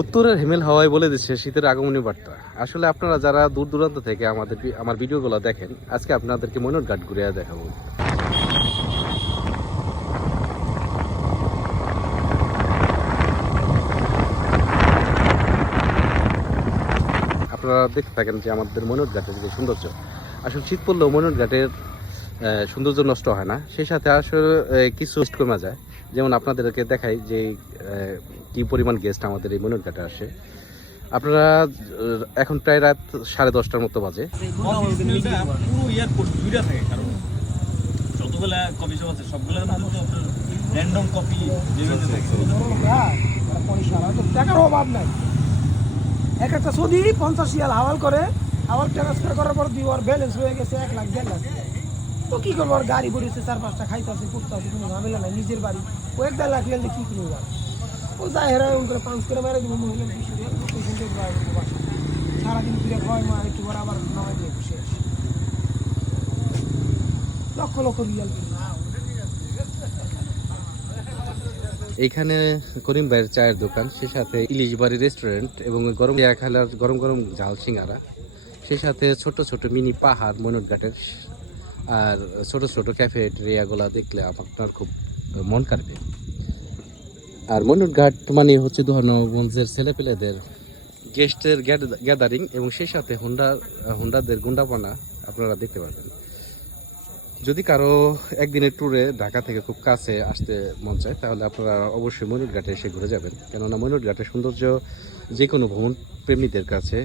উত্তরের হিমেল হাওয়ায় বলে দিচ্ছে শীতের আগমনী বার্তা। আসলে আপনারা যারা দূর দূরান্ত থেকে আমার ভিডিওগুলো দেখেন, আজকে আপনাদেরকে ময়ূর ঘাট ঘুরে দেখাবো। আপনারা দেখতে থাকেন যে আমাদের ময়ূর ঘাটের যে সৌন্দর্য। আসলে শীত পড়লেও ময়ূর ঘাটের সৌন্দর্য নষ্ট হয় না, সেই সাথে আসলে কিছু কমে যায়। যেমন আপনাদেরকে দেখাই যে কি পরিমাণ গেস্ট আমাদের এই ময়ূর ঘাটে আসে। আপনারা এখন প্রায় রাত 10:30টার মতো বাজে। পুরো এয়ারপোর্ট দুইটা থাকে, কারণ যতগুলা কপি সব আছে সবগুলোর মধ্যে তো আপনার র্যান্ডম কপি যেভাবে থাকে। টাকার অভাব নাই। এক একটা সৌদি 50 রিয়াল হাওয়াল করে, আবার ট্রান্সফার করার পর দিয়ে ওর ব্যালেন্স হয়ে গেছে 1 লাখ 1.5 লাখ। তো কি করবো, আর গাড়ি পড়েছে 4-5টা, খাইতেছে করতেছে, কোনো ঝামেলা নাই, নিজের বাড়ি। ও 1.5 লাখ লেনলে কি করবো, ও যায় হেরা করে 5 করে মেরে দেবো, মহিলা 200 রিয়াল সারাদিন ফিরে খাওয়াই মা, একটু পর আবার নামাই দিয়ে শেষ। লক্ষ লক্ষ রিয়াল। এইখানে করিম ভাইয়ের চায়ের দোকান, সে সাথে ইলিশ বাড়ি রেস্টুরেন্ট এবং গরম খেলার গরম গরম ঝাল সিঙ্গারা, সেই সাথে ছোট ছোট মিনি পাহাড় ময়ূর ঘাটের, আর ছোট ছোট ক্যাফেটেরিয়াগুলা দেখলে আপনার খুব মন কাড়বে। আর ময়ূর ঘাট মানে হচ্ছে দোহানগঞ্জের ছেলেপেলেদের গেস্টের গ্যাদারিং, এবং সেই সাথে হুন্ডাদের গুন্ডাপনা আপনারা দেখতে পারবেন। যদি কারো একদিনের ট্যুরে ঢাকা থেকে খুব কাছে আসতে মন চায়, তাহলে আপনারা অবশ্যই ময়ূর ঘাটে এসে ঘুরে যাবেন। কেননা ময়ূর ঘাটের সৌন্দর্য যে কোনো ভ্রমণ প্রেমীদের কাছে